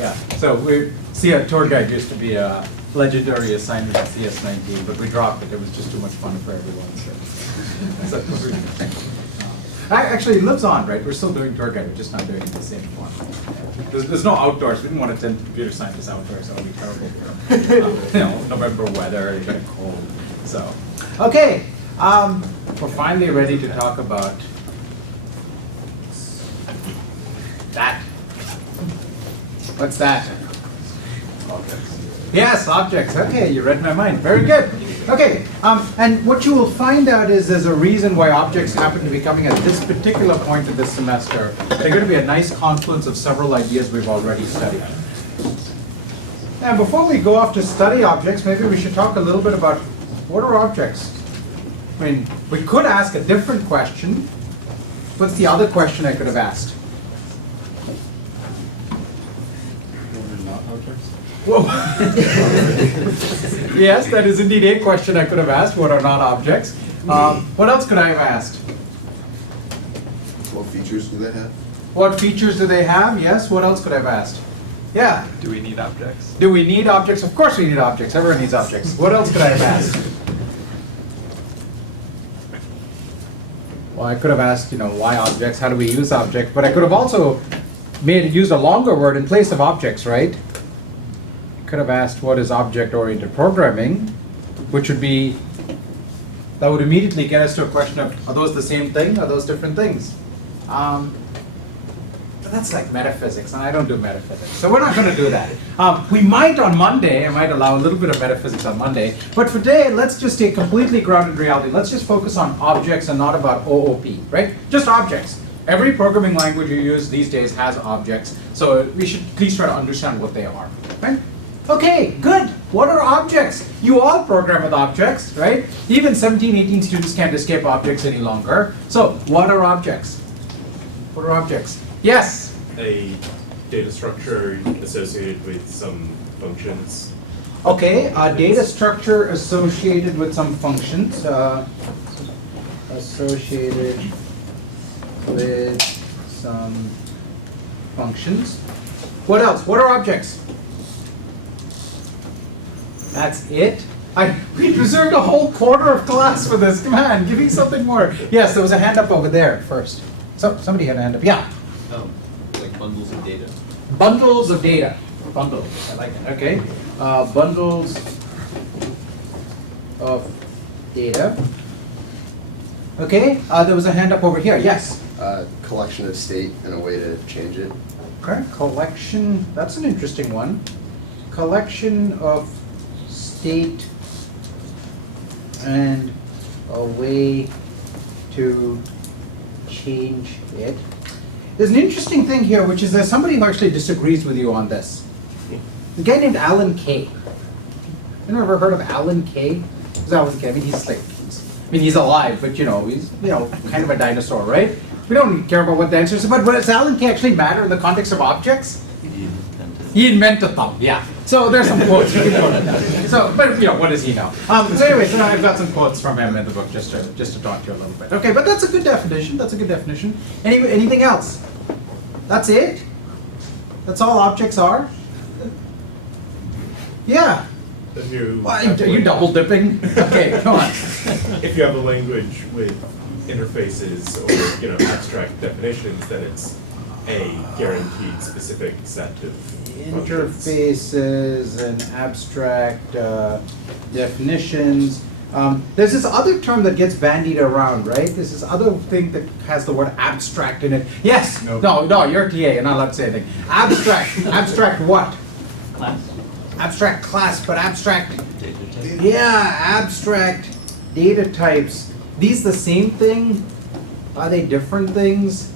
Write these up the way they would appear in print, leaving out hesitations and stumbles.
Yeah. So we see a tour guide used to be a legendary assignment at CS19, but we dropped it. It was just too much fun for everyone. Actually, it lives on, right? We're still doing tour guide. We're just not doing it the same one. There's no outdoors. We didn't want to send computer scientists outdoors. That would be terrible. November weather, it's getting cold. So, okay. We're finally ready to talk about that. What's that? Objects. Yes, objects. Okay, you read my mind. Very good. Okay, and what you will find out is there's a reason why objects happen to be coming at this particular point of this semester. They're going to be a nice confluence of several ideas we've already studied. Now, before we go off to study objects, maybe we should talk a little bit about what are objects? I mean, we could ask a different question. What's the other question I could have asked? Whoa. Yes, that is indeed a question I could have asked. What are not objects? What else could I have asked? What features do they have? What features do they have? Yes. What else could I have asked? Yeah. Do we need objects? Do we need objects? Of course we need objects. Everyone needs objects. What else could I have asked? Well, I could have asked, why objects? How do we use objects? But I could have also used a longer word in place of objects, right? Could have asked what is object-oriented programming, which would be, that would immediately get us to a question of, are those the same thing? Are those different things? But that's like metaphysics, and I don't do metaphysics, so we're not going to do that. We might on Monday, I might allow a little bit of metaphysics on Monday, but for today, let's just stay completely grounded in reality. Let's just focus on objects and not about OOP, right? Just objects. Every programming language you use these days has objects, so we should please try to understand what they are, right? Okay, good. What are objects? You all program with objects, right? Even 17, 18 students can't escape objects any longer. So, what are objects? What are objects? Yes? A data structure associated with some functions. Okay, a data structure associated with some functions. Associated with some functions. What else? What are objects? That's it? We reserved a whole quarter of class for this. Come on, give me something more. Yes, there was a hand up over there first. So, somebody had a hand up. Yeah. Like bundles of data. Bundles of data. Bundles. I like it. Okay. Bundles of data. Okay. There was a hand up over here. Yes. Collection of state and a way to change it. Okay. Collection. That's an interesting one. Collection of state and a way to change it. There's an interesting thing here, which is there's somebody who actually disagrees with you on this. A guy named Alan Kay. You ever heard of Alan Kay? Who's Alan Kay? I mean, he's alive, but he's kind of a dinosaur, right? We don't care about what the answer is, but does Alan Kay actually matter in the context of objects? He invented them, yeah. So there's some quotes. You can quote it. So, but what does he know? So anyway, so I've got some quotes from him in the book just to talk to you a little bit. Okay, but that's a good definition. That's a good definition. Anything else? That's it? That's all objects are? Yeah. If you Are you double dipping? Okay, come on. if you have a language with interfaces or abstract definitions, then it's a guaranteed specific set of functions. Interfaces and abstract definitions. There's this other term that gets bandied around, right? There's this other thing that has the word abstract in it. Yes. No, you're a TA. You're not allowed to say anything. Abstract. Abstract what? Class. Abstract class, but abstract. Data type. Yeah, abstract data types. These the same thing? Are they different things?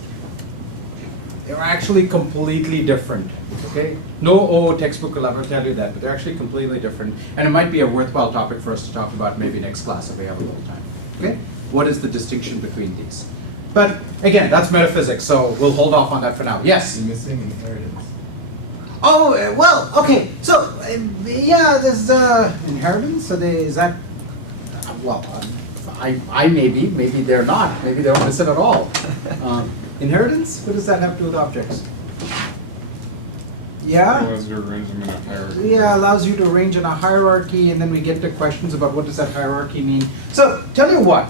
They're actually completely different. Okay? No OO textbook will ever tell you that, but they're actually completely different. And it might be a worthwhile topic for us to talk about maybe next class if we have a little time. Okay? What is the distinction between these? But again, that's metaphysics, so we'll hold off on that for now. Yes? You're missing inheritance. Oh, well, okay. So, yeah, there's inheritance. So is that, I maybe they're not. Maybe they don't miss it at all. Inheritance? What does that have to do with objects? Yeah? Allows you to arrange them in a hierarchy. Yeah, allows you to arrange in a hierarchy, and then we get to questions about what does that hierarchy mean. So, tell you what,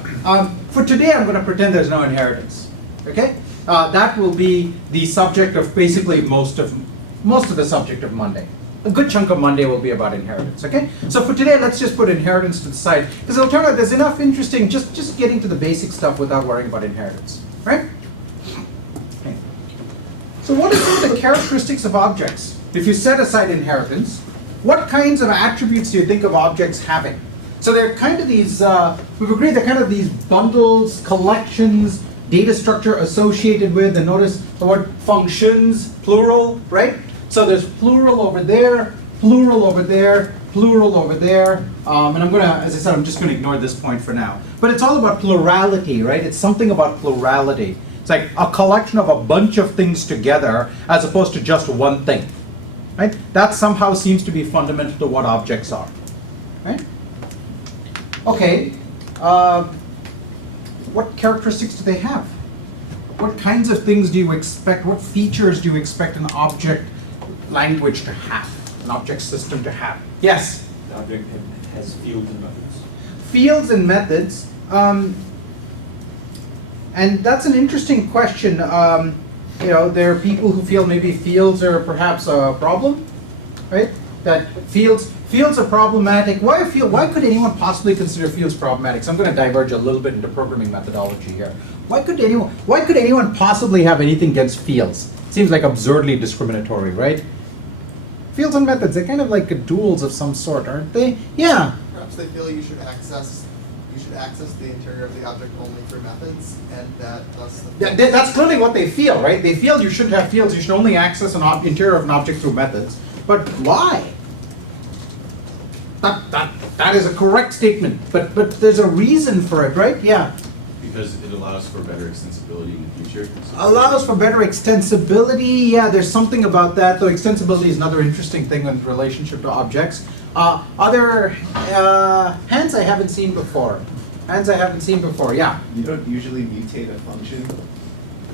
for today I'm going to pretend there's no inheritance, okay? That will be the subject of basically most of the subject of Monday. A good chunk of Monday will be about inheritance, okay? So for today, let's just put inheritance to the side, because it'll turn out there's enough interesting just getting to the basic stuff without worrying about inheritance, right? Okay. So what are some of the characteristics of objects? If you set aside inheritance, what kinds of attributes do you think of objects having? So they're kind of these, we've agreed they're kind of these bundles, collections, data structure associated with, and notice the word functions, plural, right? So there's plural over there, plural over there, plural over there, and I'm gonna, as I said, I'm just gonna ignore this point for now. But it's all about plurality, right? It's something about plurality. It's like a collection of a bunch of things together as opposed to just one thing, right? That somehow seems to be fundamental to what objects are, right? Okay, what characteristics do they have? What kinds of things do you expect, what features do you expect an object language to have, an object system to have? Yes? The object has fields and methods. Fields and methods. And that's an interesting question. You know, there are people who feel maybe fields are perhaps a problem, right? That fields are problematic. Why could anyone possibly consider fields problematic? So I'm going to diverge a little bit into programming methodology here. Why could anyone possibly have anything against fields? Seems like absurdly discriminatory, right? Fields and methods, they're kind of like duals of some sort, aren't they? Yeah. Perhaps they feel you should access the interior of the object only through methods, and That's clearly what they feel, right? They feel you shouldn't have fields, you should only access an interior of an object through methods. But why? That is a correct statement, but there's a reason for it, right? Yeah. Because it allows for better extensibility in the future. Allows for better extensibility. Yeah, there's something about that. Though extensibility is another interesting thing in relationship to objects. Other hands I haven't seen before. Yeah. You don't usually mutate a function.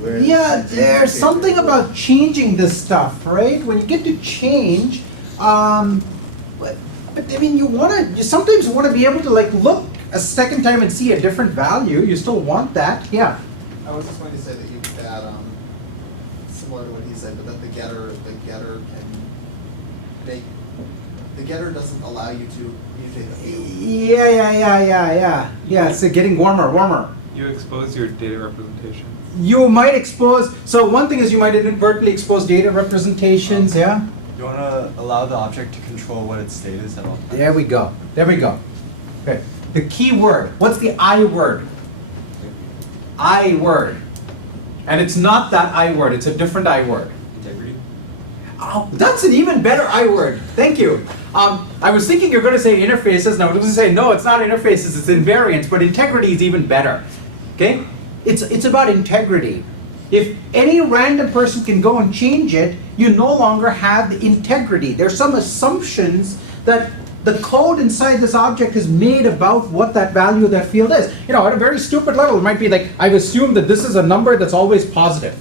whereas Yeah, you there's mutate something it. about changing this stuff, right? When you get to change, but I mean, you sometimes want to be able to like look a second time and see a different value. You still want that, yeah. I was just going to say that you could add, similar to what he said, but that the getter can make, the getter doesn't allow you to mutate the field. Yeah. So getting warmer. You expose your data representation. You might expose. So one thing is you might inadvertently expose data representations. Yeah. You want to allow the object to control what its state is at all times. There we go. Okay. The key word. What's the I word? I word. And it's not that I word. It's a different I word. Integrity. Oh, that's an even better I word. Thank you. I was thinking you're going to say interfaces. No, I was going to say no. It's not interfaces. It's invariants. But integrity is even better. Okay? It's about integrity. If any random person can go and change it, you no longer have the integrity. There's some assumptions that the code inside this object is made about what that value of that field is. You know, at a very stupid level, it might be like, I've assumed that this is a number that's always positive,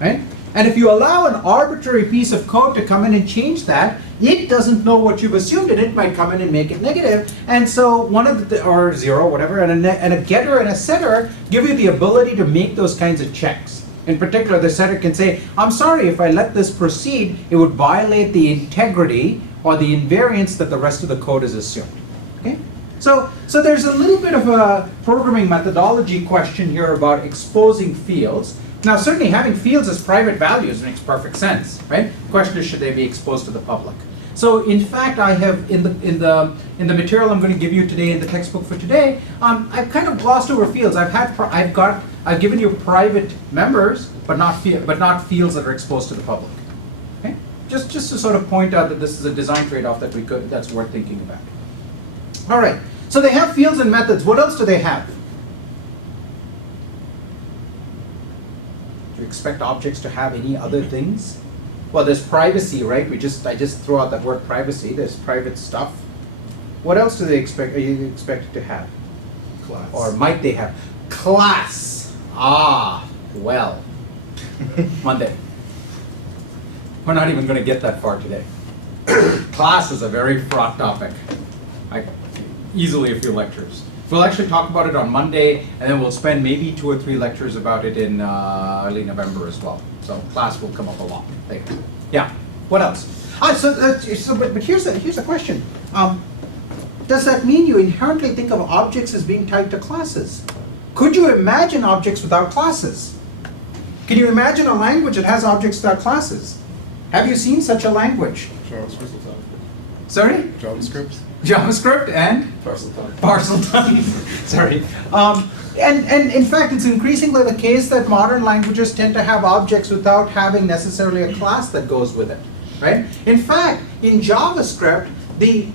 right? And if you allow an arbitrary piece of code to come in and change that, it doesn't know what you've assumed, and it might come in and make it negative. And so one of the, or zero, whatever, and a getter and a setter give you the ability to make those kinds of checks. In particular, the setter can say, I'm sorry, if I let this proceed, it would violate the integrity or the invariance that the rest of the code is assumed. Okay? So there's a little bit of a programming methodology question here about exposing fields. Now, certainly having fields as private values makes perfect sense, right? The question is, should they be exposed to the public? So, in fact, I have in the material I'm going to give you today in the textbook for today, I've kind of glossed over fields. I've given you private members, but not fields that are exposed to the public. Okay? Just to sort of point out that this is a design trade-off that's worth thinking about. All right. So they have fields and methods. What else do they have? Do you expect objects to have any other things? Well, there's privacy, right? I just throw out that word privacy. There's private stuff. What else do they expect? Are you expected to have? Class. Or might they have? Class. Ah, well. Monday. We're not even gonna get that far today. Class is a very fraught topic. Easily a few lectures. We'll actually talk about it on Monday, and then we'll spend maybe 2 or 3 lectures about it in early November as well. So class will come up a lot later. Yeah, what else? But here's a question. Does that mean you inherently think of objects as being tied to classes? Could you imagine objects without classes? Can you imagine a language that has objects without classes? Have you seen such a language? Sorry? JavaScript. JavaScript and? Parseltongue. Sorry. And in fact, it's increasingly the case that modern languages tend to have objects without having necessarily a class that goes with it, right? In fact, in JavaScript, the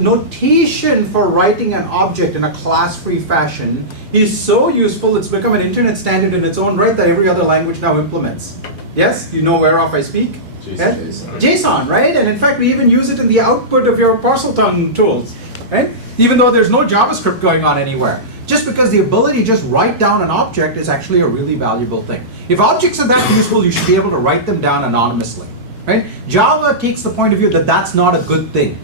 notation for writing an object in a class-free fashion is so useful, it's become an internet standard in its own right that every other language now implements. Yes? You know whereof I speak? JSON, right? And in fact, we even use it in the output of your Parseltongue tools, right? Even though there's no JavaScript going on anywhere. Just because the ability to just write down an object is actually a really valuable thing. If objects are that useful, you should be able to write them down anonymously, right? Java takes the point of view that that's not a good thing,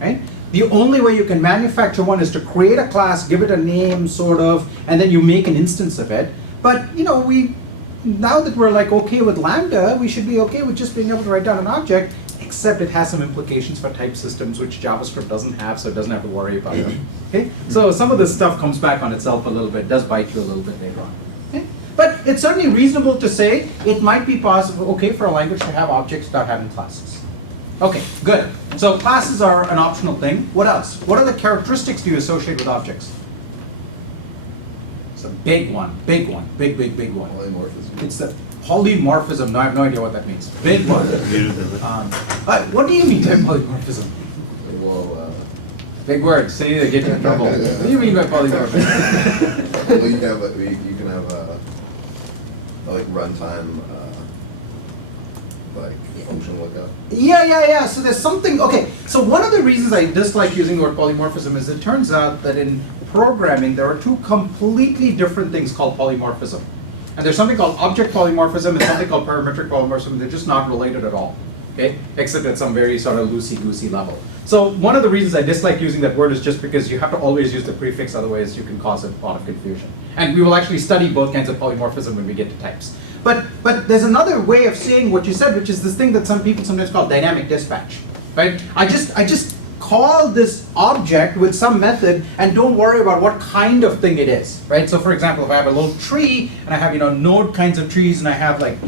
right? The only way you can manufacture one is to create a class, give it a name, sort of, and then you make an instance of it. But, you know, now that we're like okay with Lambda, we should be okay with just being able to write down an object, except it has some implications for type systems which JavaScript doesn't have, so it doesn't have to worry about it. Okay? So some of this stuff comes back on itself a little bit, does bite you a little bit later on. Okay? But it's certainly reasonable to say it might be possible, okay, for a language to have objects without having classes. Okay, good. So classes are an optional thing. What else? What other characteristics do you associate with objects? It's a big one, big one, big one. Polymorphism. It's the polymorphism. No, I have no idea what that means. Big one. What do you mean by polymorphism? Well, Big word. See, they get you in trouble. What do you mean by polymorphism? well, you can have a like runtime like function lookup. Yeah. So there's something. Okay. So one of the reasons I dislike using the word polymorphism is it turns out that in programming there are 2 completely different things called polymorphism. And there's something called object polymorphism and something called parametric polymorphism. They're just not related at all, okay? Except at some very sort of loosey-goosey level. So one of the reasons I dislike using that word is just because you have to always use the prefix, otherwise you can cause a lot of confusion. And we will actually study both kinds of polymorphism when we get to types. But there's another way of saying what you said, which is this thing that some people sometimes call dynamic dispatch, right? I just call this object with some method and don't worry about what kind of thing it is, right? So for example, if I have a little tree and I have, node kinds of trees and I have like,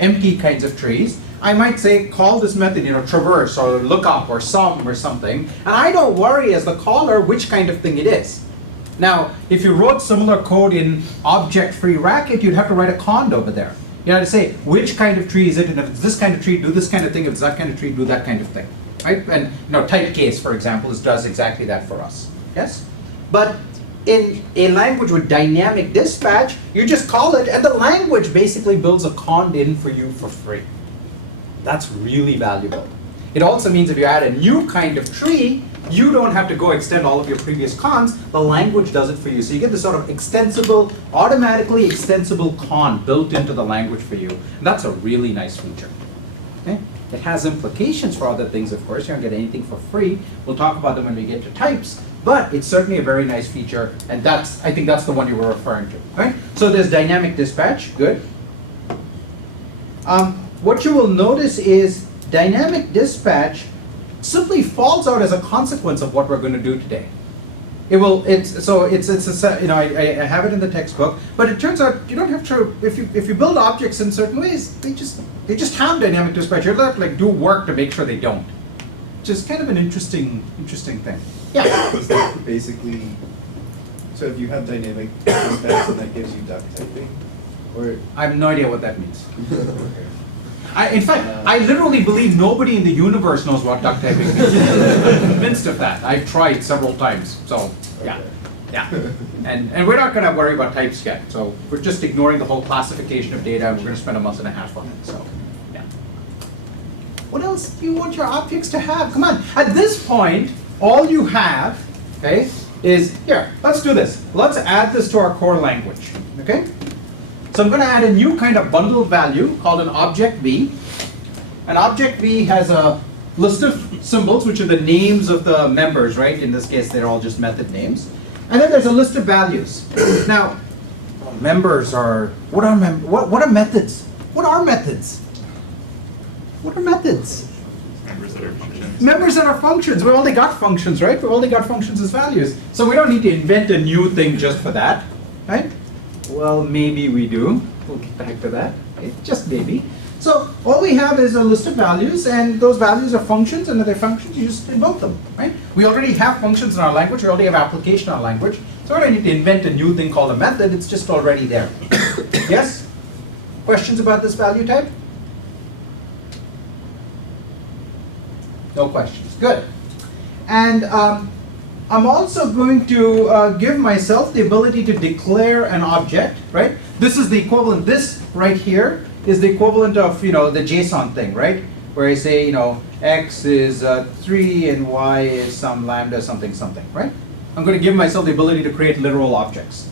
empty kinds of trees, I might say call this method, traverse or lookup or sum or something, and I don't worry as the caller which kind of thing it is. Now, if you wrote similar code in object-free Racket, you'd have to write a cond over there. You know, to say which kind of tree is it, and if it's this kind of tree, do this kind of thing, if it's that kind of tree, do that kind of thing. Right? And type case, for example, does exactly that for us. Yes? But in a language with dynamic dispatch, you just call it, and the language basically builds a cond in for you for free. That's really valuable. It also means if you add a new kind of tree, you don't have to go extend all of your previous cons. The language does it for you. So you get this sort of extensible, automatically extensible con built into the language for you. And that's a really nice feature. Okay? It has implications for other things, of course. You don't get anything for free. We'll talk about them when we get to types. But it's certainly a very nice feature, and I think that's the one you were referring to. Right? So there's dynamic dispatch. Good. What you will notice is dynamic dispatch simply falls out as a consequence of what we're going to do today. I have it in the textbook, but it turns out you don't have to, if you build objects in certain ways, they just have dynamic dispatch. You don't have to do work to make sure they don't. Which is kind of an interesting thing. Yeah. Is that basically, so if you have dynamic dispatch, then that gives you duck typing? Or I have no idea what that means. In fact, I literally believe nobody in the universe knows what duck typing means. I'm convinced of that. I've tried several times. So, yeah. And we're not going to worry about types yet. So we're just ignoring the whole classification of data, and we're going to spend a month and a half on it. So, yeah. What else do you want your objects to have? Come on. At this point, all you have, okay, is here. Let's do this. Let's add this to our core language. Okay. So I'm going to add a new kind of bundled value called an object B. an object V has a list of symbols, which are the names of the members, right? In this case, they're all just method names. And then there's a list of values. Now, members are, what are methods? What are methods? What are methods? Members that are functions. Members that are functions. We've only got functions, right? We've only got functions as values. So we don't need to invent a new thing just for that, right? Well, maybe we do. We'll get back to that, okay? Just maybe. So all we have is a list of values, and those values are functions, and if they're functions, you just invoke them, right? We already have functions in our language. We already have application in our language. So we don't need to invent a new thing called a method. It's just already there. Yes? Questions about this value type? No questions. Good. And I'm also going to give myself the ability to declare an object, right? This is the equivalent. This right here is the equivalent of, you know, the JSON thing, right? Where I say, you know, x is 3 and y is some lambda something something, right? I'm going to give myself the ability to create literal objects.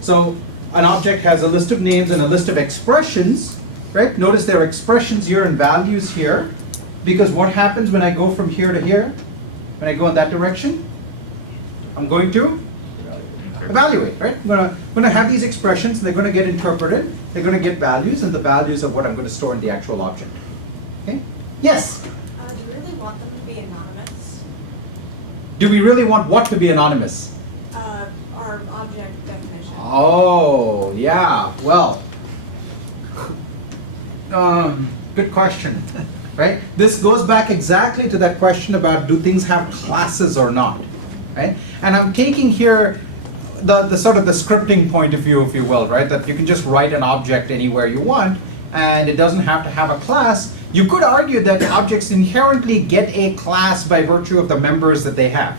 So an object has a list of names and a list of expressions, right? Notice there are expressions here and values here, because what happens when I go from here to here? When I go in that direction? I'm going to evaluate, right? I'm going to have these expressions, and they're going to get interpreted. They're going to get values, and the values are what I'm going to store in the actual object. Okay? Yes? Do you really want them to be anonymous? Do we really want what to be anonymous? Our object definition. Oh, yeah. Well, good question, right? This goes back exactly to that question about do things have classes or not, right? And I'm taking here the sort of the scripting point of view, if you will, right? That you can just write an object anywhere you want, and it doesn't have to have a class. You could argue that objects inherently get a class by virtue of the members that they have.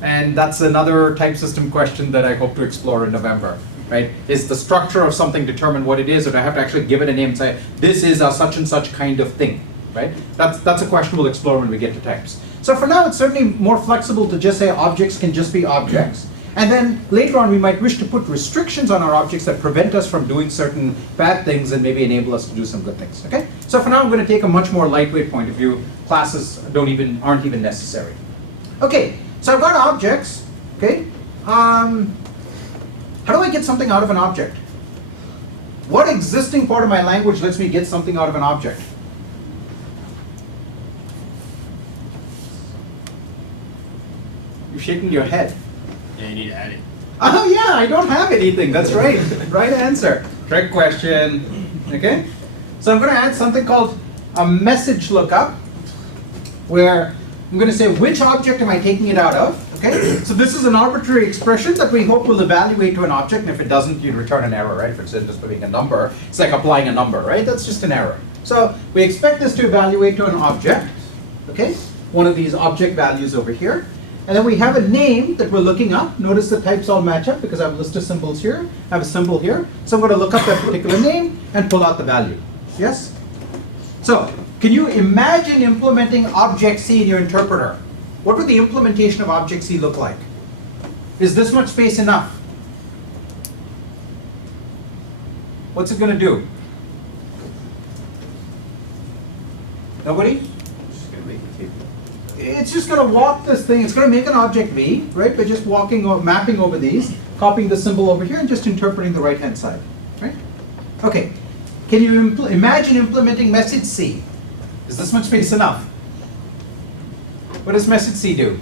And that's another type system question that I hope to explore in November, right? Is the structure of something determine what it is, or do I have to actually give it a name and say, this is a such and such kind of thing, right? That's a question we'll explore when we get to types. So for now, it's certainly more flexible to just say objects can just be objects. And then later on, we might wish to put restrictions on our objects that prevent us from doing certain bad things and maybe enable us to do some good things, okay? So for now, I'm going to take a much more lightweight point of view. Classes aren't even necessary. Okay, so I've got objects, okay? How do I get something out of an object? What existing part of my language lets me get something out of an object? You're shaking your head. Yeah, you need to add it. Oh yeah, I don't have anything. That's right. Right answer. Trick question. Okay? So I'm going to add something called a message lookup, where I'm going to say which object am I taking it out of. Okay? So this is an arbitrary expression that we hope will evaluate to an object, and if it doesn't, you return an error, right? If it's just putting a number, it's like applying a number, right? That's just an error. So we expect this to evaluate to an object. Okay? One of these object values over here. And then we have a name that we're looking up. Notice the types all match up because I have a list of symbols here. I have a symbol here. So I'm going to look up that particular name and pull out the value. Yes? So can you imagine implementing Object-C in your interpreter? What would the implementation of Object-C look like? Is this much space enough? What's it going to do? Nobody? Just gonna make a table. It's just going to walk this thing. It's going to make an object V, right? By just walking or mapping over these, copying the symbol over here, and just interpreting the right-hand side, right? Okay. Can you imagine implementing message C? Is this much space enough? What does message C do?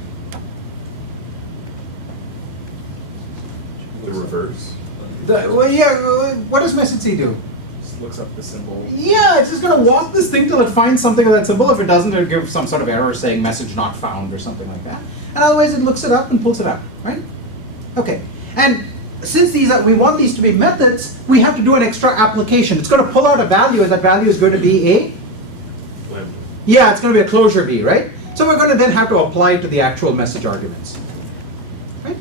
The reverse. What does message C do? Just looks up the symbol. Yeah, it's just going to walk this thing till it finds something of that symbol. If it doesn't, it'll give some sort of error saying message not found or something like that. And otherwise, it looks it up and pulls it out, right? Okay. And since we want these to be methods, we have to do an extra application. It's going to pull out a value, and that value is going to be a? Lambda. Yeah, it's going to be a closure V, right? So we're going to then have to apply it to the actual message arguments. Right?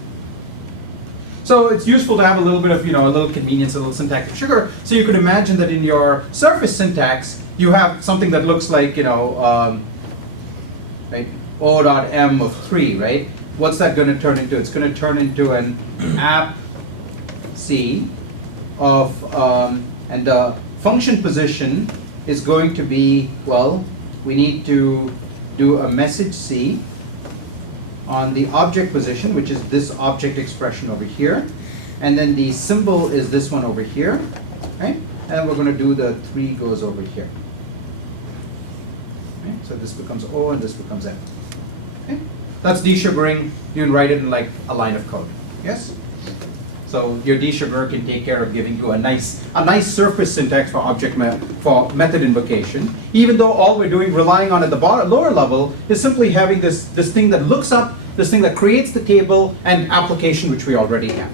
So it's useful to have a little bit of, a little convenience, a little syntactic sugar. So you could imagine that in your surface syntax, you have something that looks like, right, O.M of 3, right? What's that going to turn into? It's going to turn into an app C of, and the function position is going to be, well, we need to do a message C on the object position, which is this object expression over here. And then the symbol is this one over here, right? And we're going to do the 3 goes over here. Okay? So this becomes O and this becomes M. Okay? That's desugaring. You can write it in like a line of code. Yes? So your desugarer can take care of giving you a nice surface syntax for for method invocation, even though all we're doing, relying on at the lower level, is simply having this thing that looks up, this thing that creates the table and application which we already have.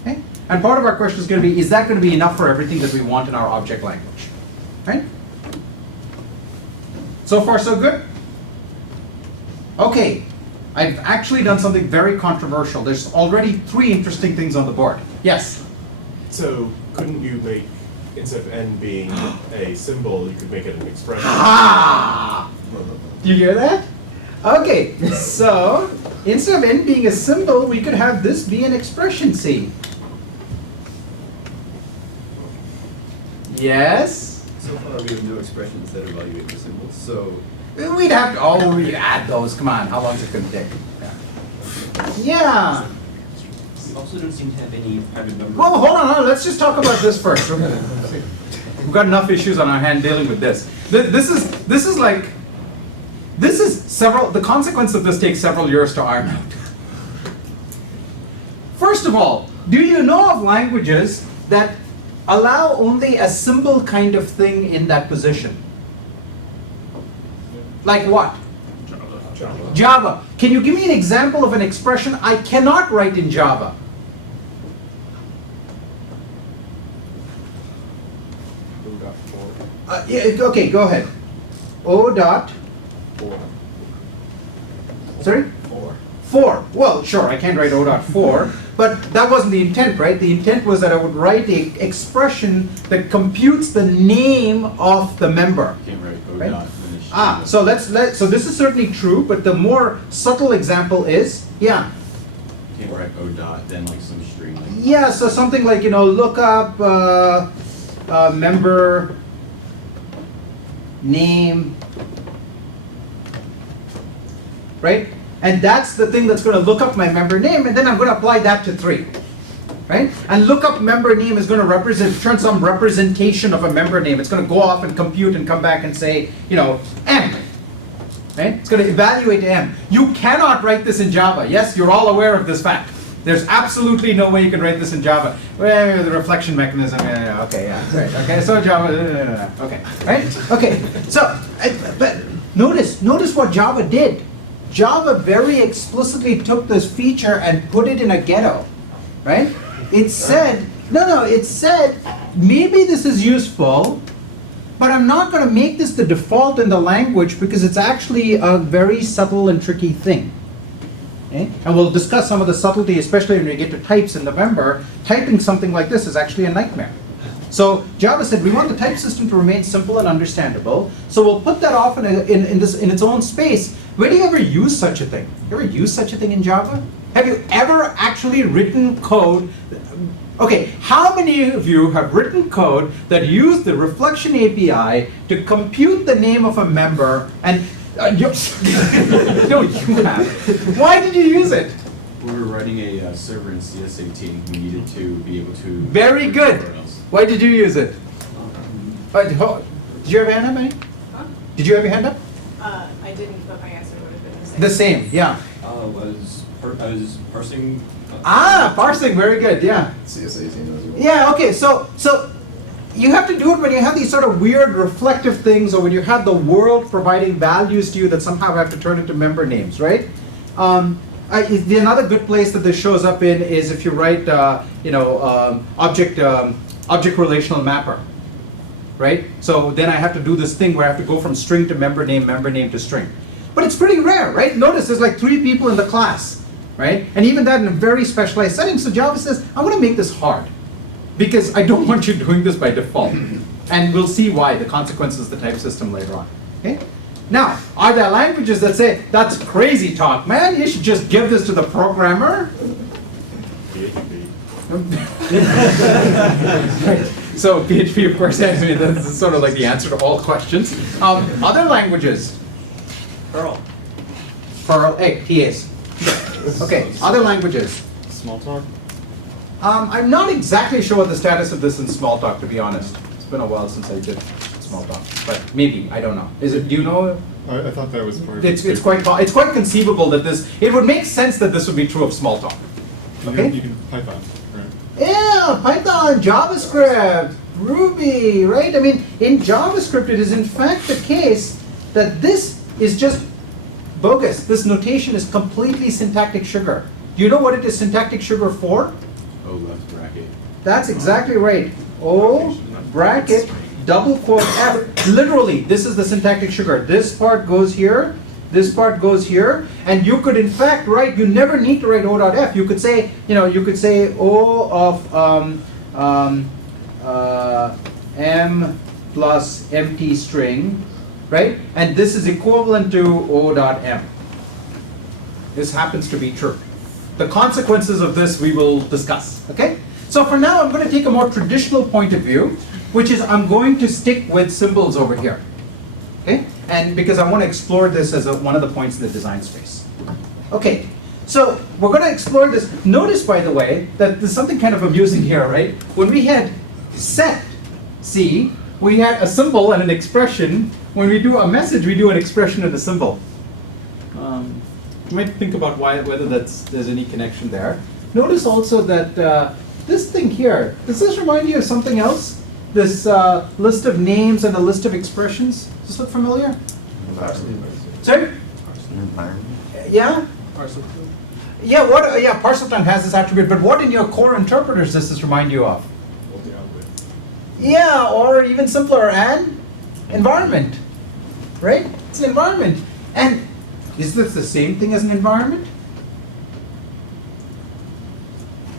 Okay? And part of our question is going to be, is that going to be enough for everything that we want in our object language? Right? So far, so good? Okay. I've actually done something very controversial. There's already 3 interesting things on the board. Yes? So couldn't you make, instead of n being a symbol, you could make it an expression? Ah! Do you hear that? Okay, so instead of n being a symbol, we could have this be an expression C. Yes? So far, we have no expressions that evaluate the symbols, so We'd have to, we'd add those. Come on, how long is it going to take? Yeah. We also don't seem to have any private members. Well, hold on, let's just talk about this first. We've got enough issues on our hand dealing with this. This is several, the consequence of this takes several years to iron out. First of all, do you know of languages that allow only a symbol kind of thing in that position? Like what? Java. Java. Can you give me an example of an expression I cannot write in Java? Yeah, okay, go ahead. O dot. Sorry? 4. Well, sure, I can't write O dot 4, but that wasn't the intent, right? The intent was that I would write an expression that computes the name of the member. you can't write O Right? dot finish. So so this is certainly true, but the more subtle example is, yeah. You can't write O dot, then like some string. Like Yeah, so something like, look up member name, right? And that's the thing that's going to look up my member name, and then I'm going to apply that to 3, right? And look up member name is going to turn some representation of a member name. It's going to go off and compute and come back and say, M, right? It's going to evaluate M. You cannot write this in Java. Yes, you're all aware of this fact. There's absolutely no way you can write this in Java. Well, the reflection mechanism, okay, right, okay, so Java, okay, right? Okay, so, but notice what Java did. Java very explicitly took this feature and put it in a ghetto, right? It said, it said, maybe this is useful, but I'm not going to make this the default in the language because it's actually a very subtle and tricky thing. Okay? And we'll discuss some of the subtlety, especially when we get to types in November. Typing something like this is actually a nightmare. So Java said, we want the type system to remain simple and understandable, so we'll put that off in its own space. When do you ever use such a thing? You ever use such a thing in Java? Have you ever actually written code? Okay, how many of you have written code that used the reflection API to compute the name of a member and no, you have. Why did you use it? we were writing a server in CS18. We needed to be able to. Very good. Somewhere else. Why did you use it? Did you have your hand up, Annie? Huh? Did you have your hand up? I didn't, but my answer would have been the same. The same, yeah. I was parsing. Parsing, very good, yeah. CS18 was. Yeah, okay, so you have to do it when you have these sort of weird reflective things, or when you have the world providing values to you that somehow have to turn into member names, right? Another good place that this shows up in is if you write, object relational mapper, right? So then I have to do this thing where I have to go from string to member name to string. But it's pretty rare, right? Notice there's like 3 people in the class, right? And even that in a very specialized setting. So Java says, I want to make this hard because I don't want you doing this by default. And we'll see why, the consequences of the type system later on, okay? Now, are there languages that say, that's crazy talk, man, you should just give this to the programmer? PHP. So PHP, of course, I mean, that's sort of like the answer to all questions. Other languages. Perl. Perl, hey, he is. Okay, other languages. Smalltalk? I'm not exactly sure what the status of this in Smalltalk, to be honest. It's been a while since I did Smalltalk, but maybe, I don't know. Is it, do you know? I thought that was part of It's quite conceivable that this, it would make sense that this would be true of Smalltalk. Okay? You can Python, right? Yeah, Python, JavaScript, Ruby, right? I mean, in JavaScript, it is in fact the case that this is just bogus. This notation is completely syntactic sugar. Do you know what it is syntactic sugar for? Oh, left bracket. That's exactly right. O bracket double quote F. Literally, this is the syntactic sugar. This part goes here, this part goes here, and you could in fact write, you never need to write O.F. You could say, you could say O of M plus empty string, right? And this is equivalent to O.M. This happens to be true. The consequences of this we will discuss, okay? So for now, I'm going to take a more traditional point of view, which is I'm going to stick with symbols over here, okay? And because I want to explore this as one of the points in the design space. Okay, so we're going to explore this. Notice, by the way, that there's something kind of amusing here, right? When we had set C, we had a symbol and an expression. When we do a message, we do an expression and a symbol. You might think about whether there's any connection there. Notice also that this thing here, does this remind you of something else? This list of names and a list of expressions. Does this look familiar? Sorry? Yeah? Yeah, Parseltongue has this attribute, but what in your core interpreters does this remind you of? Yeah, or even simpler, an environment, right? It's an environment. And is this the same thing as an environment?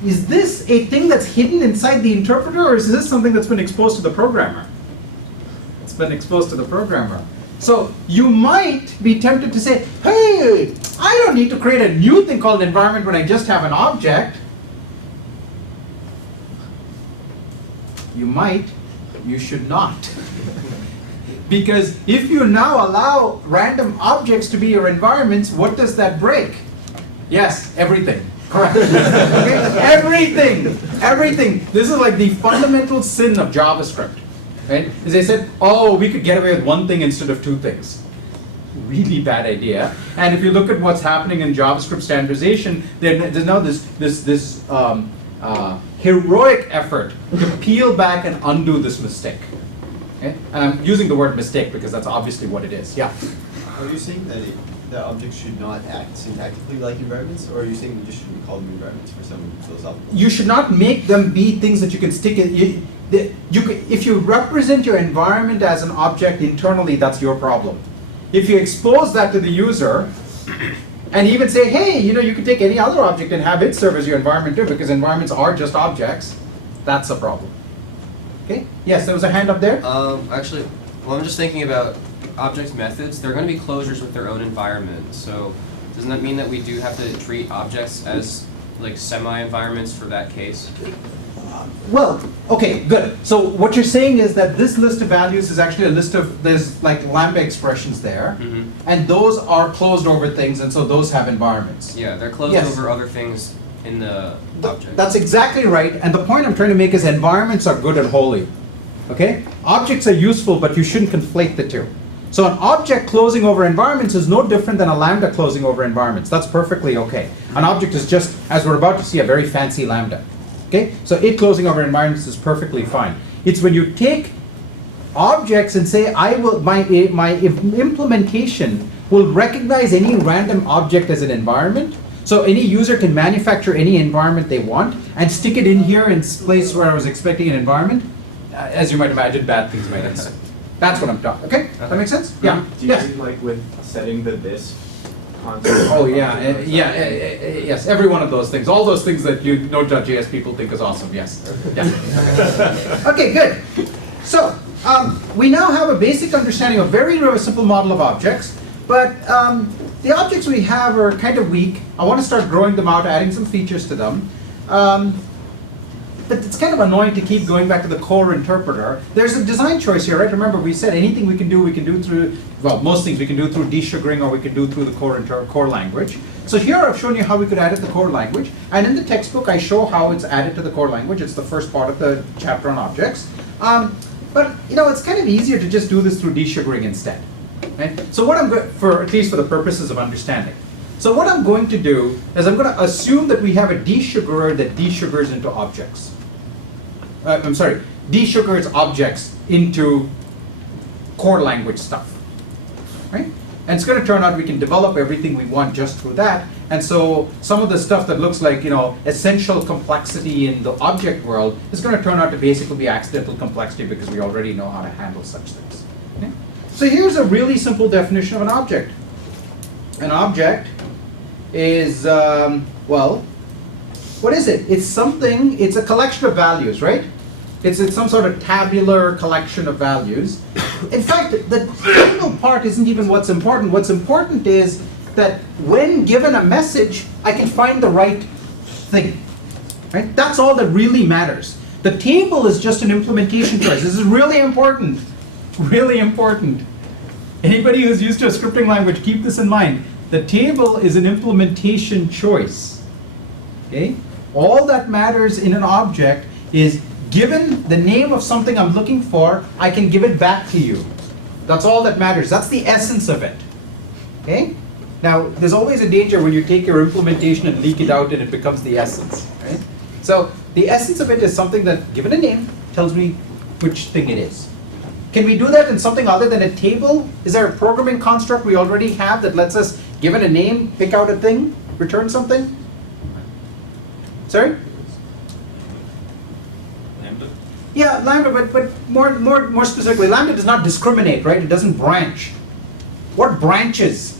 Is this a thing that's hidden inside the interpreter, or is this something that's been exposed to the programmer? It's been exposed to the programmer. So you might be tempted to say, hey, I don't need to create a new thing called an environment when I just have an object. You might, you should not. Because if you now allow random objects to be your environments, what does that break? Yes, everything. Correct. Okay? Everything. This is like the fundamental sin of JavaScript. Right? Is they said, oh, we could get away with one thing instead of two things. Really bad idea. And if you look at what's happening in JavaScript standardization, there's now this heroic effort to peel back and undo this mistake. Okay? And I'm using the word mistake because that's obviously what it is. Yeah. Are you saying that objects should not act syntactically like environments, or are you saying we just shouldn't call them environments for some philosophical? You should not make them be things that you can stick in. If you represent your environment as an object internally, that's your problem. If you expose that to the user, and even say, hey, you can take any other object and have it serve as your environment too, because environments are just objects, that's a problem. Okay? Yes, there was a hand up there. Actually, well, I'm just thinking about object methods. They're going to be closures with their own environment. So doesn't that mean that we do have to treat objects as like semi-environments for that case? Well, okay, good. So what you're saying is that this list of values is actually a list of, there's like Lambda expressions there, and those are closed over things, and so those have environments. Yeah, they're closed Yes. over other things in the object. That's exactly right, and the point I'm trying to make is environments are good and holy. Okay? Objects are useful, but you shouldn't conflate the two. So an object closing over environments is no different than a lambda closing over environments. That's perfectly okay. An object is just, as we're about to see, a very fancy lambda. Okay? So it closing over environments is perfectly fine. It's when you take objects and say, my implementation will recognize any random object as an environment. So any user can manufacture any environment they want and stick it in here in place where I was expecting an environment. As you might imagine, bad things might happen. That's what I'm talking. Okay? That makes sense? Yeah. Do you Yes. mean like with setting the this concept? Oh yeah, yes. Every one of those things, all those things that you Node.js people think is awesome. Yes. Yeah. Okay, good. So we now have a basic understanding of very simple model of objects, but the objects we have are kind of weak. I want to start growing them out, adding some features to them. but it's kind of annoying to keep going back to the core interpreter. There's a design choice here, right? Remember, we said anything we can do through, well, most things we can do through desugaring, or we can do through the core language. So here I've shown you how we could add it to the core language, and in the textbook I show how it's added to the core language. It's the first part of the chapter on objects. But it's kind of easier to just do this through desugaring instead. Right? So what I'm going for, at least for the purposes of understanding. So what I'm going to do is I'm going to assume that we have a desugarer that desugars into objects. Desugars objects into core language stuff. Right? And it's going to turn out we can develop everything we want just through that. And so some of the stuff that looks like essential complexity in the object world is going to turn out to basically be accidental complexity because we already know how to handle such things. Okay? So here's a really simple definition of an object. An object is, well, what is it? It's something, it's a collection of values, right? It's some sort of tabular collection of values. In fact, the table part isn't even what's important. What's important is that when given a message, I can find the right thing. Right? That's all that really matters. The table is just an implementation choice. This is really important. Really important. Anybody who's used to a scripting language, keep this in mind. The table is an implementation choice. Okay? All that matters in an object is given the name of something I'm looking for, I can give it back to you. That's all that matters. That's the essence of it. Okay? Now, there's always a danger when you take your implementation and leak it out and it becomes the essence. Right? So the essence of it is something that, given a name, tells me which thing it is. Can we do that in something other than a table? Is there a programming construct we already have that lets us, given a name, pick out a thing, return something? Sorry? Lambda? Yeah, Lambda, but more specifically, Lambda does not discriminate, right? It doesn't branch. What branches?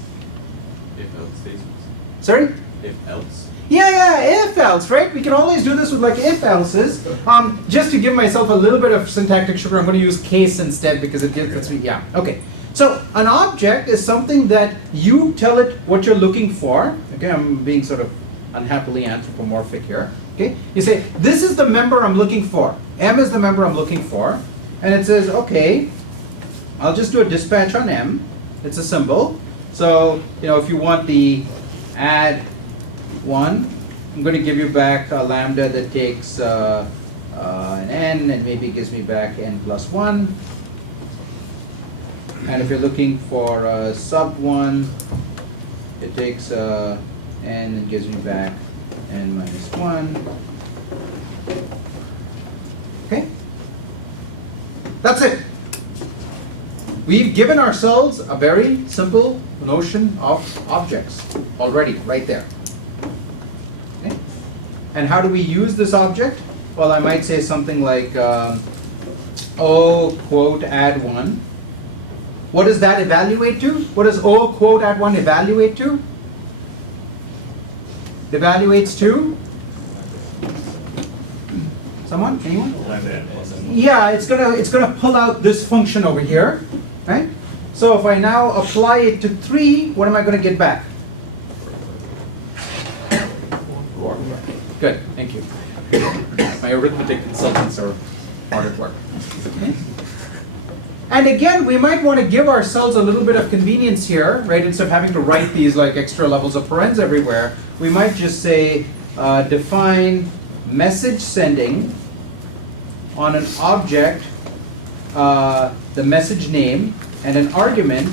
If else statements. Sorry? If else. Yeah, if else, right? We can always do this with like if elses. Just to give myself a little bit of syntactic sugar, I'm going to use case instead because it gets me, yeah, okay. So an object is something that you tell it what you're looking for. Okay, I'm being sort of unhappily anthropomorphic here. Okay, you say, this is the member I'm looking for. M is the member I'm looking for. And it says, okay, I'll just do a dispatch on M. It's a symbol. So, if you want the add one, I'm going to give you back a lambda that takes an n and maybe gives me back n plus 1. And if you're looking for a sub 1, it takes n and gives me back n minus 1. Okay? That's it. We've given ourselves a very simple notion of objects already, right there. Okay? And how do we use this object? Well, I might say something like, O quote add 1. What does that evaluate to? What does O quote add 1 evaluate to? It evaluates to? Someone? Anyone? Yeah, it's gonna pull out this function over here, right? So if I now apply it to 3, what am I going to get back? 4. Good, thank you. My arithmetic consultants are hard at work. Okay. And again, we might want to give ourselves a little bit of convenience here, right? Instead of having to write these like extra levels of parens everywhere, we might just say define message sending on an object, the message name, and an argument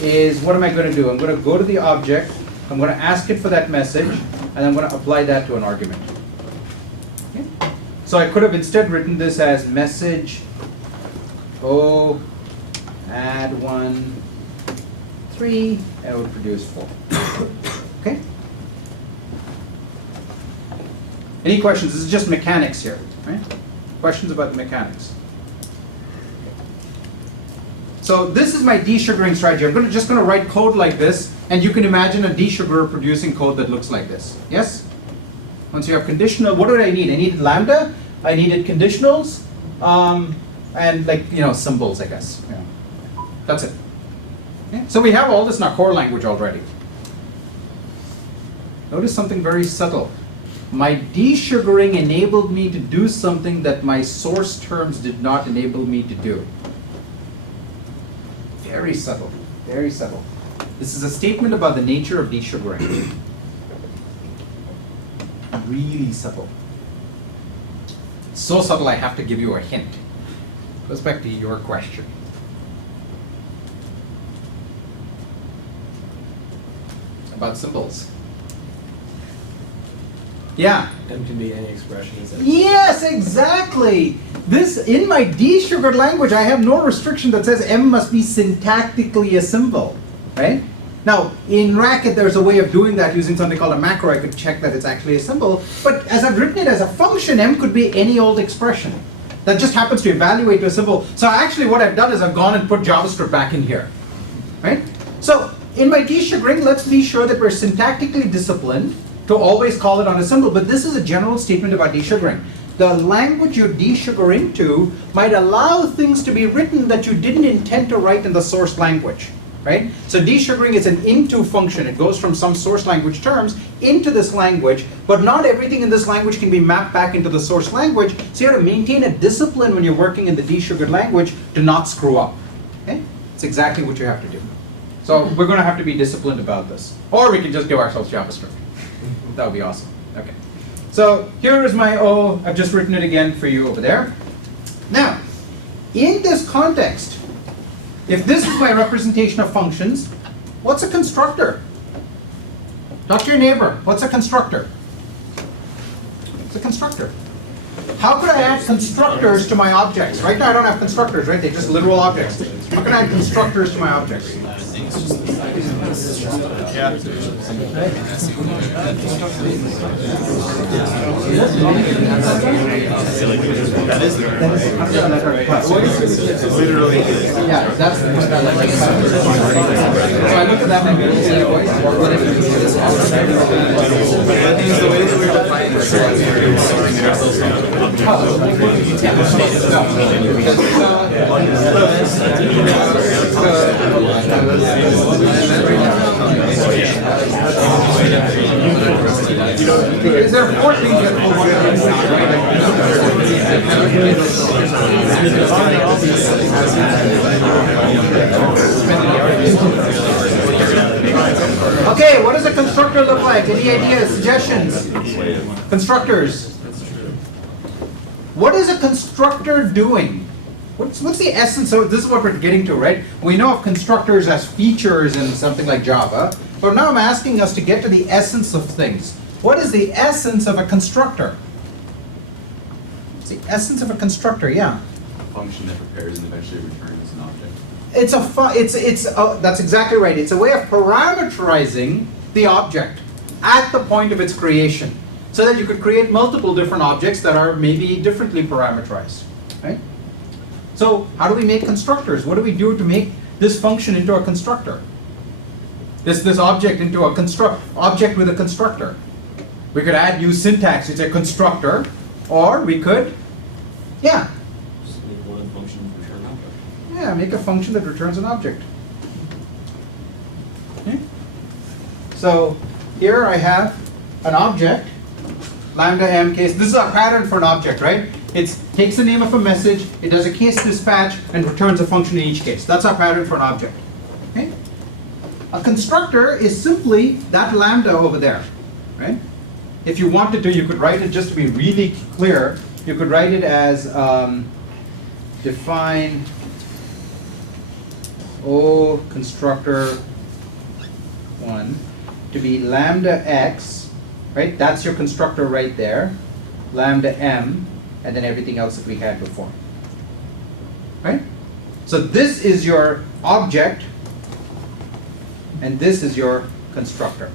is, what am I going to do? I'm going to go to the object, I'm going to ask it for that message, and I'm going to apply that to an argument. Okay? So I could have instead written this as message O add 1 3, and it would produce 4. Okay? Any questions? This is just mechanics here, right? Questions about the mechanics? So this is my desugaring strategy. I'm just going to write code like this, and you can imagine a desugarer producing code that looks like this. Yes? Once you have conditional, what did I need? I needed lambda, I needed conditionals, and like, symbols, I guess. Yeah. That's it. Okay? So we have all this in our core language already. Notice something very subtle. my desugaring enabled me to do something that my source terms did not enable me to do. Very subtle, very subtle. This is a statement about the nature of desugaring. Really subtle. So subtle I have to give you a hint. Goes back to your question. About symbols. Yeah. M can be any expression. Yes, exactly. This, in my desugared language, I have no restriction that says M must be syntactically a symbol, right? Now, in Racket, there's a way of doing that using something called a macro. I could check that it's actually a symbol. But as I've written it as a function, M could be any old expression that just happens to evaluate a symbol. So actually what I've done is I've gone and put JavaScript back in here, right? So in my desugaring, let's be sure that we're syntactically disciplined to always call it on a symbol. But this is a general statement about desugaring. The language you're desugaring to might allow things to be written that you didn't intend to write in the source language. Right? So desugaring is an into function. It goes from some source language terms into this language, but not everything in this language can be mapped back into the source language. So you have to maintain a discipline when you're working in the desugared language to not screw up. Okay? It's exactly what you have to do. So we're going to have to be disciplined about this. Or we can just give ourselves JavaScript. That would be awesome. Okay. So here is my O. I've just written it again for you over there. Now, in this context, if this is my representation of functions, what's a constructor? Talk to your neighbor. What's a constructor? It's a constructor. How could I add constructors to my objects? Right now I don't have constructors, right? They're just literal objects. How can I add constructors to my objects? That is literally. Yeah, that's the one that I like. So I look at that and Is the way that we're defining is there four things that pull one Okay, what does a constructor look like? Any ideas, suggestions? Constructors. What is a constructor doing? What's the essence of, this is what we're getting to, right? We know of constructors as features in something like Java, but now I'm asking us to get to the essence of things. What is the essence of a constructor? It's the essence of a constructor, yeah. A function that prepares and eventually returns an object. That's exactly right. It's a way of parameterizing the object at the point of its creation, so that you could create multiple different objects that are maybe differently parameterized, right? So how do we make constructors? What do we do to make this function into a constructor? This object into a object with a constructor. We could add new syntax. It's a constructor, or we could, Just make one function return object. yeah, make a function that returns an object. Okay. So here I have an object, lambda m case. This is a pattern for an object, right? It takes the name of a message, it does a case dispatch, and returns a function in each case. That's our pattern for an object. Okay? A constructor is simply that lambda over there, right? If you wanted to, you could write it, just to be really clear, you could write it as define O constructor 1 to be lambda x, right? That's your constructor right there, lambda m, and then everything else that we had before, right? So this is your object, and this is your constructor.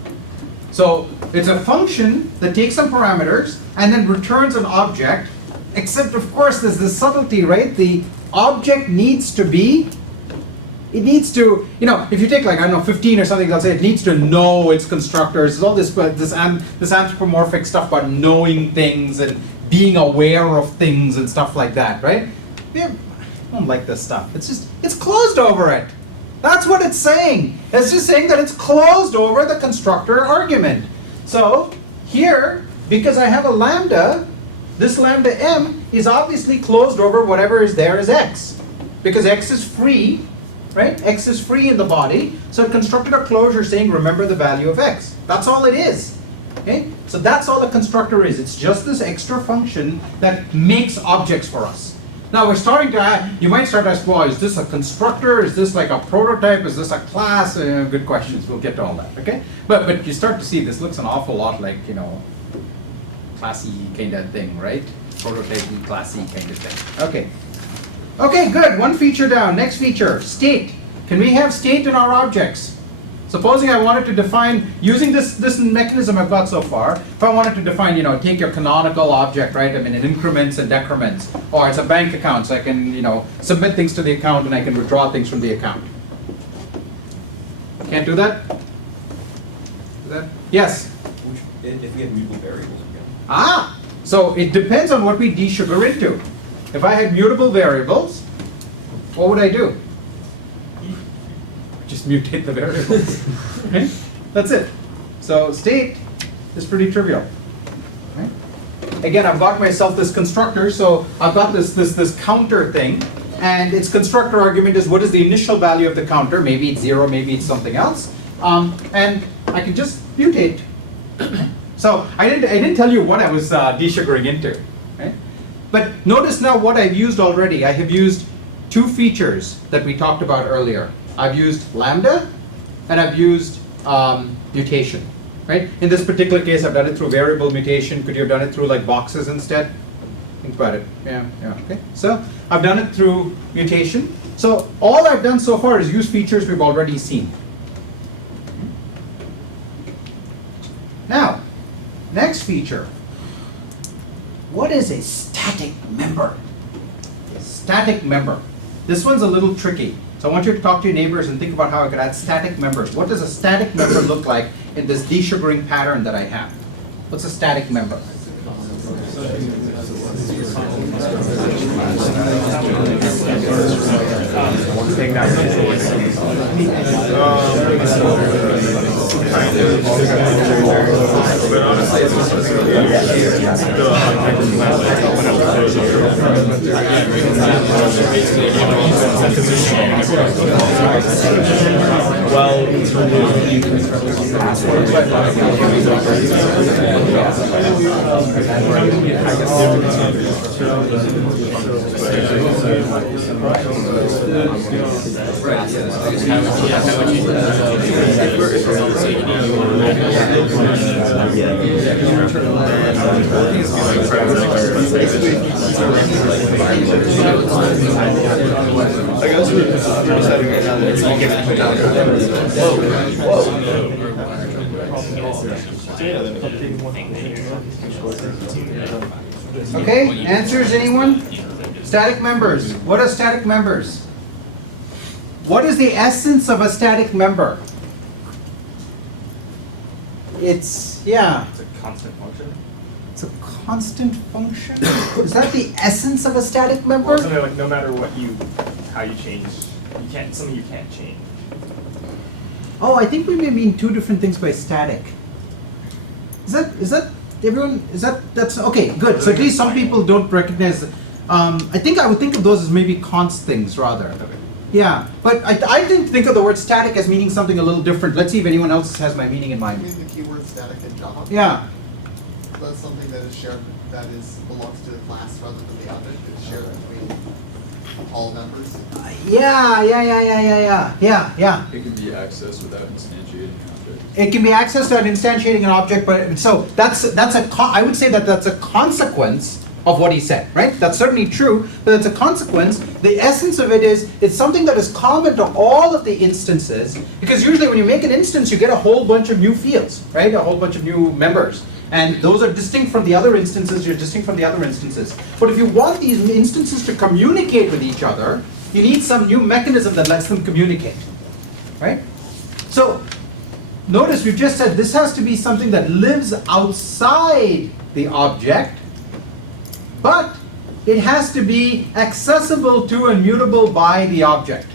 So it's a function that takes some parameters and then returns an object, except of course there's this subtlety, right? The object needs to be, it needs to, you know, if you take like, I don't know, 15 or something, they'll say it needs to know its constructors. There's all this anthropomorphic stuff about knowing things and being aware of things and stuff like that, right? I don't like this stuff. It's closed over it. That's what it's saying. It's just saying that it's closed over the constructor argument. So here, because I have a lambda, this lambda m is obviously closed over whatever is there as x. Because x is free, right? X is free in the body, so it constructed a closure saying remember the value of x. That's all it is. Okay? So that's all a constructor is. It's just this extra function that makes objects for us. Now we're starting to, you might start to ask, well, is this a constructor? Is this like a prototype? Is this a class? Good questions, we'll get to all that, okay? But you start to see this looks an awful lot like, you know, classy kind of thing, right? Prototypey, classy kind of thing. Okay. Okay, good, one feature down. Next feature, state. Can we have state in our objects? Supposing I wanted to define, using this mechanism I've got so far, if I wanted to define, you know, take your canonical object, right? I mean, in increments and decrements, or it's a bank account, so I can, you know, submit things to the account and I can withdraw things from the account. Can't do that? Do that? Yes? If we have mutable variables again. Ah! So it depends on what we desugar into. If I had mutable variables, what would I do? Just mutate the variables. Okay? That's it. So state is pretty trivial. Okay? Again, I've got myself this constructor, so I've got this counter thing, and its constructor argument is what is the initial value of the counter? Maybe it's 0, maybe it's something else, and I can just mutate. So I didn't tell you what I was desugaring into. Okay? But notice now what I've used already. I have used two features that we talked about earlier. I've used lambda, and I've used mutation, right? In this particular case, I've done it through variable mutation. Could you have done it through like boxes instead? Think about it. Yeah, okay. So I've done it through mutation. So all I've done so far is use features we've already seen. Now, next feature. What is a static member? A static member. This one's a little tricky. So I want you to talk to your neighbors and think about how I could add static members. What does a static member look like in this desugaring pattern that I have? What's a static member? I guess we're deciding right now that it's all getting put down. Okay, answers anyone? Static members. What are static members? What is the essence of a static member? It's, yeah. It's a constant function. It's a constant function? Is that the essence of a static member? Or something like no matter what how you change, something you can't change. Oh, I think we may mean two different things by static. That's okay, good. So at least some people don't recognize, I think I would think of those as maybe const things rather. Okay. Yeah, but I didn't think of the word static as meaning something a little different. Let's see if anyone else has my meaning in I mind. mean the keyword static in Java. Yeah. That's something that is shared, belongs to the class rather than the object. It's shared between all members. Yeah. It can be accessed without instantiating an object. It can be accessed without instantiating an object, but so I would say that's a consequence of what he said, right? That's certainly true, but it's a consequence. The essence of it is it's something that is common to all of the instances, because usually when you make an instance, you get a whole bunch of new fields, right? A whole bunch of new members. And those are distinct from the other instances, you're distinct from the other instances. But if you want these instances to communicate with each other, you need some new mechanism that lets them communicate, right? So, notice we've just said this has to be something that lives outside the object, but it has to be accessible to and mutable by the object.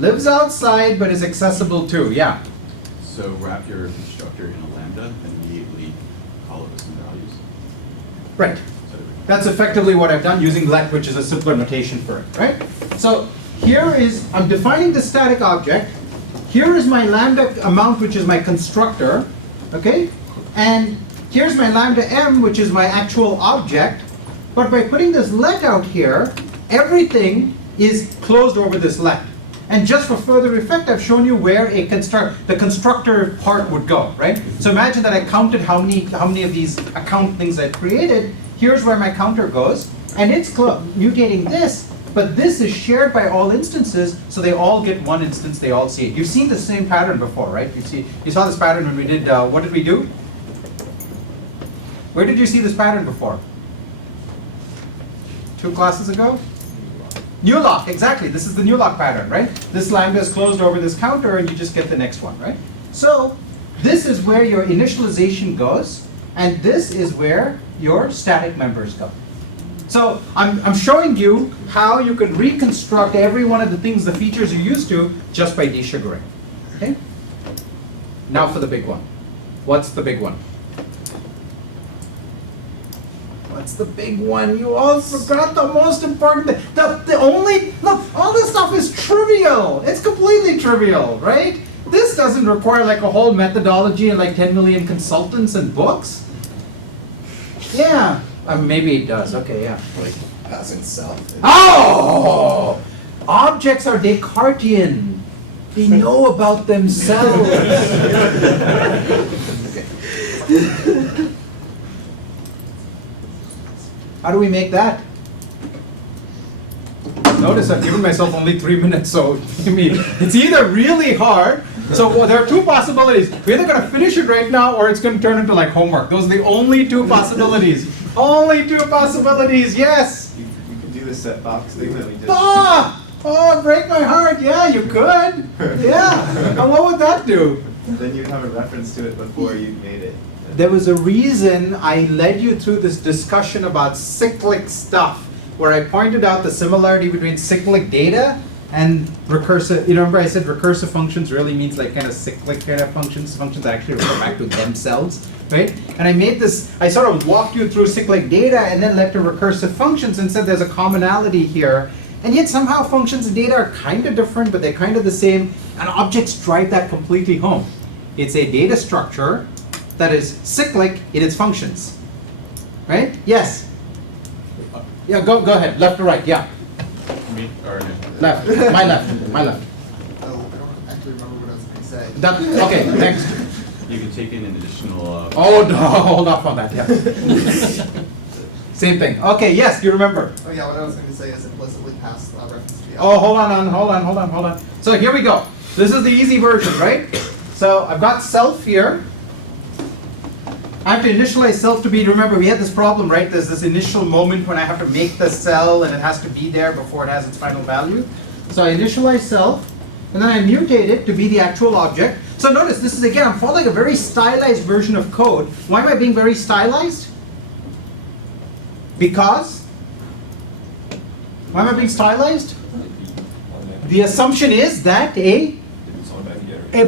Lives outside, but is accessible to, yeah. So wrap your constructor in a lambda and immediately call it with some values. Right. So That's effectively what I've done using let, which is a simpler notation for it, right? So here is, I'm defining the static object. Here is my lambda amount, which is my constructor, okay? And here's my lambda m, which is my actual object. But by putting this let out here, everything is closed over this let. And just for further effect, I've shown you where the constructor part would go, right? So imagine that I counted how many of these account things I've created. Here's where my counter goes, and it's mutating this, but this is shared by all instances, so they all get one instance, they all see it. You've seen the same pattern before, right? You saw this pattern when we did, what did we do? Where did you see this pattern before? 2 classes ago? New lock, exactly. This is the new lock pattern, right? This lambda is closed over this counter, and you just get the next one, right? So this is where your initialization goes, and this is where your static members go. So I'm showing you how you can reconstruct every one of the things, the features you're used to, just by desugaring. Okay? Now for the big one. What's the big one? What's the big one? You all forgot the most important thing. Look, all this stuff is trivial. It's completely trivial, right? This doesn't require like a whole methodology and like 10 million consultants and books. Yeah, maybe it does. Okay, yeah. Like passing self. Oh! Objects are Descartesian. They know about themselves. How do we make that? Notice I've given myself only 3 minutes, so I mean, it's either really hard. So well, there are 2 possibilities. We're either going to finish it right now, or it's going to turn into like homework. Those are the only 2 possibilities. Only 2 possibilities. Yes. You can do the set box thing that we did. Oh, break my heart. Yeah, you could. Yeah. And what would that do? Then you'd have a reference to it before you made it. There was a reason I led you through this discussion about cyclic stuff, where I pointed out the similarity between cyclic data and recursive. You remember I said recursive functions really means like kind of cyclic kind of functions that actually refer back to themselves, right? And I made this, I sort of walked you through cyclic data and then led to recursive functions and said there's a commonality here. And yet somehow functions and data are kind of different, but they're kind of the same, and objects drive that completely home. It's a data structure that is cyclic in its functions, right? Yes? Yeah, go ahead, left or right, yeah. Me or no? Left, my left. Oh, I don't actually remember what I was going to say. Okay, next. You can take in an additional. Oh, no, hold off on that, yeah. Same thing. Okay, yes, you remember. Oh yeah, what I was going to say is implicitly pass reference to the Oh, hold on. So here we go. This is the easy version, right? So I've got self here. I have to initialize self to be, remember we had this problem, right? There's this initial moment when I have to make the cell and it has to be there before it has its final value. So I initialize self, and then I mutate it to be the actual object. So notice, this is again, I'm following a very stylized version of code. Why am I being very stylized? Because? Why am I being stylized? The assumption is that a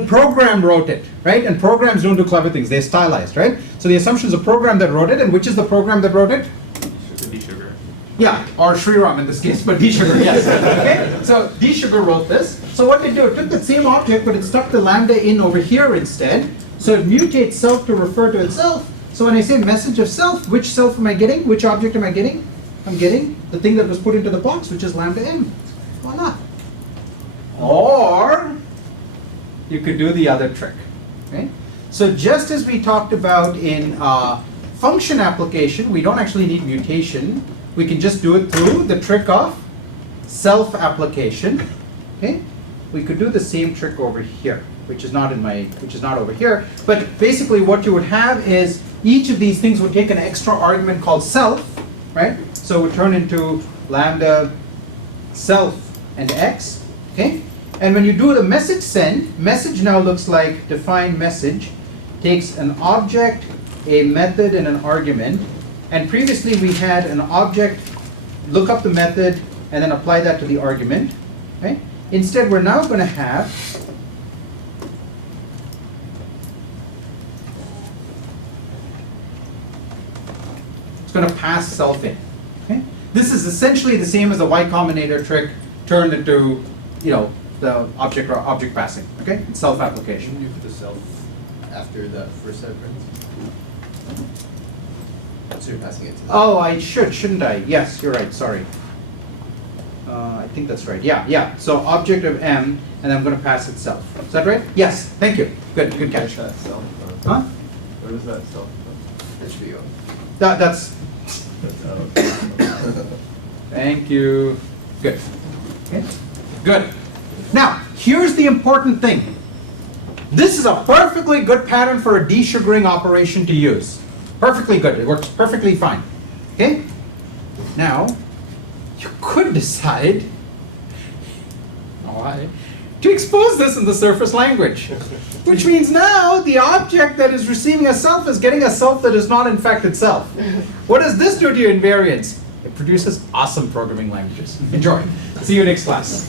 program wrote it, right? And programs don't do clever things, they're stylized, right? So the assumption is a program that wrote it, and which is the program that wrote it? Sugar. Yeah, or Sriram in this case, but Sugar, yes. Okay, so Sugar wrote this. So what did it do? It took the same object, but it stuck the lambda in over here instead. So it mutates self to refer to itself. So when I say message of self, which self am I getting? Which object am I getting? I'm getting the thing that was put into the box, which is lambda m. Voila. Or you could do the other trick. Okay? So just as we talked about in function application, we don't actually need mutation. We can just do it through the trick of self application. Okay? We could do the same trick over here, which is not over here. But basically what you would have is each of these things would take an extra argument called self, right? So it would turn into lambda self and x. Okay? And when you do the message send, message now looks like define message, takes an object, a method, and an argument. And previously we had an object, look up the method, and then apply that to the argument. Okay? Instead, we're now going to have going to pass self in. Okay? This is essentially the same as the Y Combinator trick turned into, the object passing. Okay? It's self-application. Shouldn't you put the self after the first set of parents? So you're passing it to the. Oh, I shouldn't I? Yes, you're right, sorry. I think that's right, yeah. So object of M, and I'm gonna pass itself. Is that right? Yes, thank you. Good Where's catch. that self from? Huh? Where does that self from? That should be on. That's, That's thank you. Good. Okay. Good. Now, here's the important thing. This is a perfectly good pattern for a desugaring operation to use. Perfectly good, it works perfectly fine. Okay? Now, you could decide to expose this in the surface language. Which means now the object that is receiving a self is getting a self that is not in fact itself. What does this do to your invariance? It produces awesome programming languages. Enjoy. See you next class.